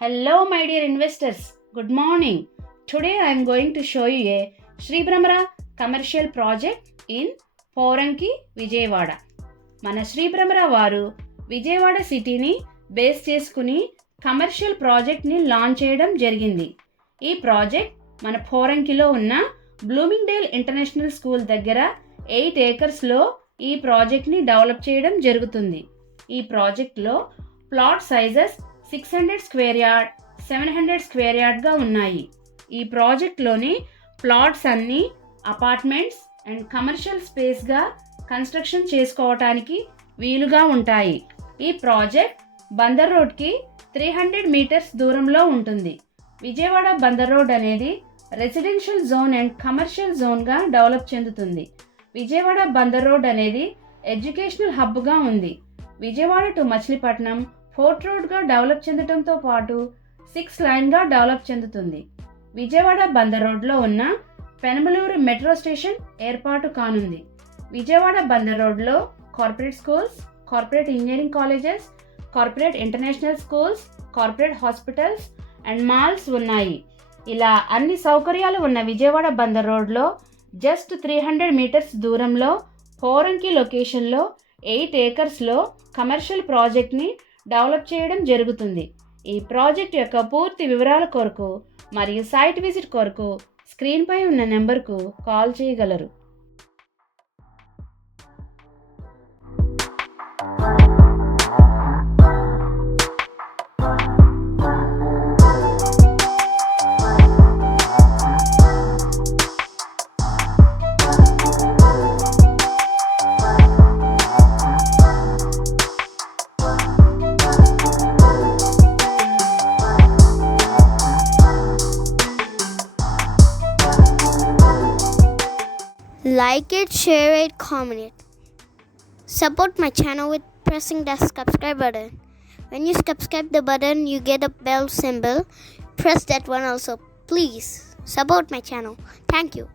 Hello, my dear investors. Good morning. Today I am going to show you a Sri Brahmara commercial project in Poranki, Vijayawada. మన శ్రీ భ్రమర వారు విజయవాడ సిటీని base చేసుకుని commercial ప్రాజెక్ట్ని launch చేయడం జరిగింది. ఈ ప్రాజెక్ట్ మన పోరంకిలో ఉన్న బ్లూమింగ్డేల్ ఇంటర్నేషనల్ స్కూల్ దగ్గర 8 ఏకర్స్లో ఈ ప్రాజెక్ట్ని డెవలప్ చేయడం జరుగుతుంది. ఈ ప్రాజెక్ట్లో plot sizes 600 square yard, 700 square యార్డ్గా ఉన్నాయి. ఈ ప్రాజెక్ట్లోని ప్లాట్స్ అన్నీ అపార్ట్మెంట్స్ అండ్ కమర్షియల్ స్పేస్గా కన్స్ట్రక్షన్ చేసుకోవటానికి వీలుగా ఉంటాయి. ఈ ప్రాజెక్ట్ బందర్ రోడ్కి 300 మీటర్స్ దూరంలో ఉంటుంది. విజయవాడ బందర్ రోడ్ అనేది రెసిడెన్షియల్ జోన్ అండ్ కమర్షియల్ జోన్గా డెవలప్ చెందుతుంది. విజయవాడ బందర్ రోడ్ అనేది ఎడ్యుకేషనల్ హబ్గా ఉంది. విజయవాడ టు మచిలీపట్నం 4th రోడ్గా డెవలప్ చెందడంతో పాటు 6 లైన్గా డెవలప్ చెందుతుంది. విజయవాడ బందర్ రోడ్లో ఉన్న పెనమలూరు మెట్రో స్టేషన్ ఏర్పాటు కానుంది. విజయవాడ బందర్ రోడ్లో corporate schools, corporate engineering colleges, corporate international schools, corporate hospitals and malls ఉన్నాయి. ఇలా అన్ని సౌకర్యాలు ఉన్న విజయవాడ బందర్ రోడ్లో జస్ట్ 300 మీటర్స్ దూరంలో పోరంకి లొకేషన్లో 8 ఏకర్స్లో కమర్షియల్ ప్రాజెక్ట్ని డెవలప్ చేయడం జరుగుతుంది. ఈ ప్రాజెక్ట్ యొక్క పూర్తి వివరాల కొరకు మరియు సైట్ విజిట్ కొరకు స్క్రీన్పై ఉన్న నెంబర్కు కాల్ చేయగలరు. Like it, share it, comment it. Support my channel with pressing the subscribe button. When you subscribe the button, you get a bell symbol. Press that one also. Please support my channel. Thank you.